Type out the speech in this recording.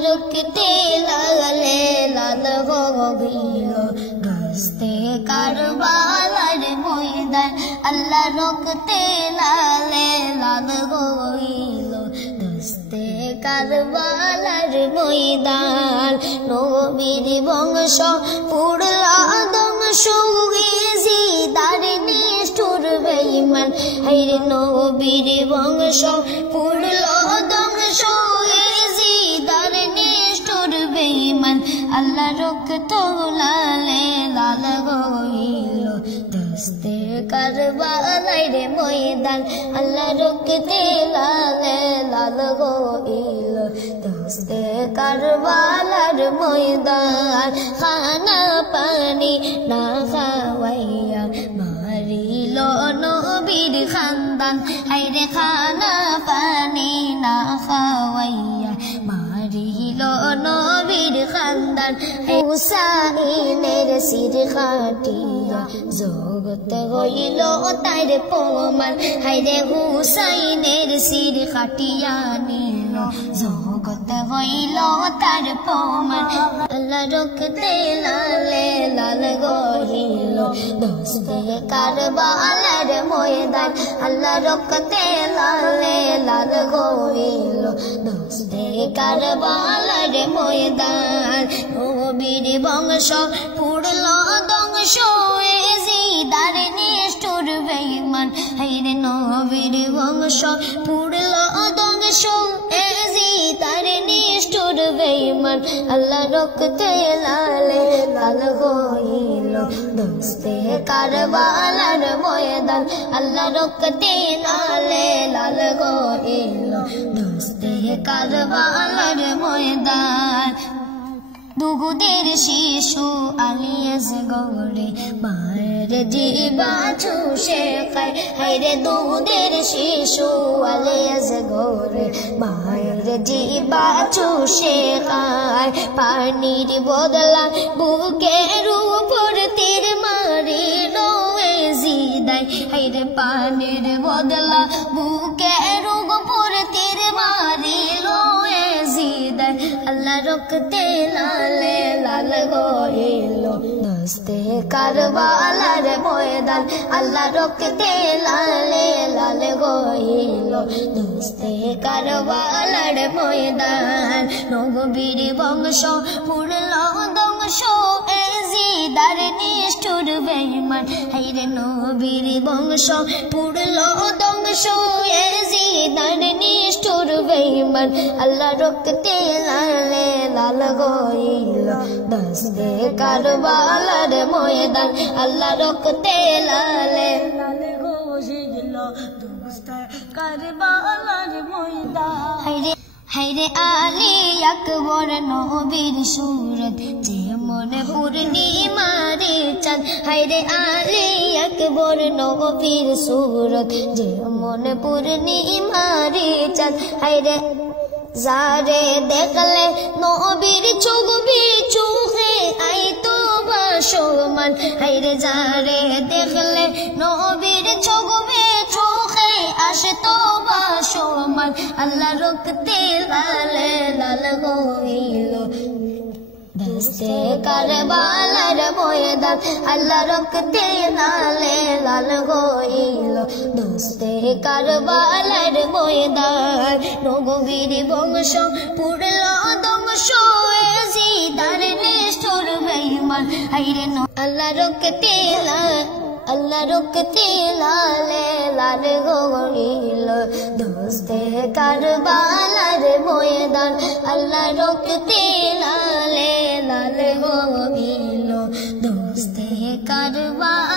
রক্তে লালে লাল হইল দস্তে কারবালার ময়দান আল্লাহ রক্তে লালে লাল হইল দস্তে কারবালার ময়দান নবীর বংশ পুরলা ধ্বংস জিদার নিষ্ঠুর বেঈমান হায়রে নবীর বংশ পুরলা ধ্বংস জিদার নিষ্ঠুর বেঈমান আল্লাহ রক্ত লালে লাল হইল দস্তে কারবালার ময়দান আল্লাহ রক্তে লালে লাল হইল দস্তে কারবালার ময়দান খানা পানি না খাওয়াইয়া মারিল নবীর খানদান হায়রে খানা পানি না খাওয়াইয়া মারিল নবীর খানদান হুসাইনের শির খাটিয়া জগত হইল তার প্রমাণ হায়রে হুসাইনের শির খাটিয়া নিল জগত হইল তার প্রমাণ আল্লাহ রক্তে লালে লাল হইল দস্তে কারবালার ময়দান আল্লাহ রক্তে লালে লাল হইল দস্তে কারবালার ময়দান নবীর বংশ পুরল ধ্বংস জিদার নিষ্ঠুর বেঈমান হায়রে নবীর বংশ পুরল ধ্বংস জিদার নিষ্ঠুর বেঈমান আল্লাহ রক্তে লালে লাল হইল দস্তে কারবালার ময়দান আল্লাহ রক্তে লালে লাল হইল দস্তে কারবালার ময়দান দুগুদের শিশু আলিয়াস গৌরে মায়ের জিবা চুষে খায় হায়রে দুগুদের শিশু আলিয়াস গৌরে মায়ের জিবা চুষে খায় পানির বদলা বুকের উপর তীর মারি রয়ে জিদায় হায়রে পানির বদলা বুকের উপর তীর মারি রয়ে জিদায় আল্লাহ রক্তে লালে লাল হইল দস্তে কারবালার ময়দান আল্লাহ রক্তে লালে লাল হইল দস্তে কারবালার ময়দান নবীর বংশ পুরল ধ্বংস জিদার নিষ্ঠুর বেঈমান হায়রে নবীর বংশ পুরল ধ্বংস জিদার নিষ্ঠুর বেঈমান আল্লাহ রক্তে লালে লাল হইল দস্তে কারবালার ময়দান আল্লাহ রক্তে লালে লাল হইল দস্তে কারবালার ময়দান হায়রে আলী আকবর নবীর সুরত যেমন পূর্ণিমারে চাঁদ হায়রে আলী আকবর নবীর সুরত যেমন পূর্ণিমারে চাঁদ হায়রে যারে দেখলে নবীর ছবি চোখে আইতো বাসমান হায়রে যারে দেখলে নবীর ছবি চোখে আসতো বাসমান আল্লাহ রক্তে লালে লাল হইল দস্তে কারবালার ময়দান আল্লাহ রক্তে লালে লাল হইল দস্তে কারবালার ময়দান নবীর বংশ পুরল ধ্বংস জিদার নিষ্ঠুর বেঈমান হায়রে আল্লাহ রক্তে আল্লাহ রক্তে লালে লাল হইল দস্তে কারবালার ময়দান আল্লাহ রক্তে লালে লাল হইল দস্তে কারবালার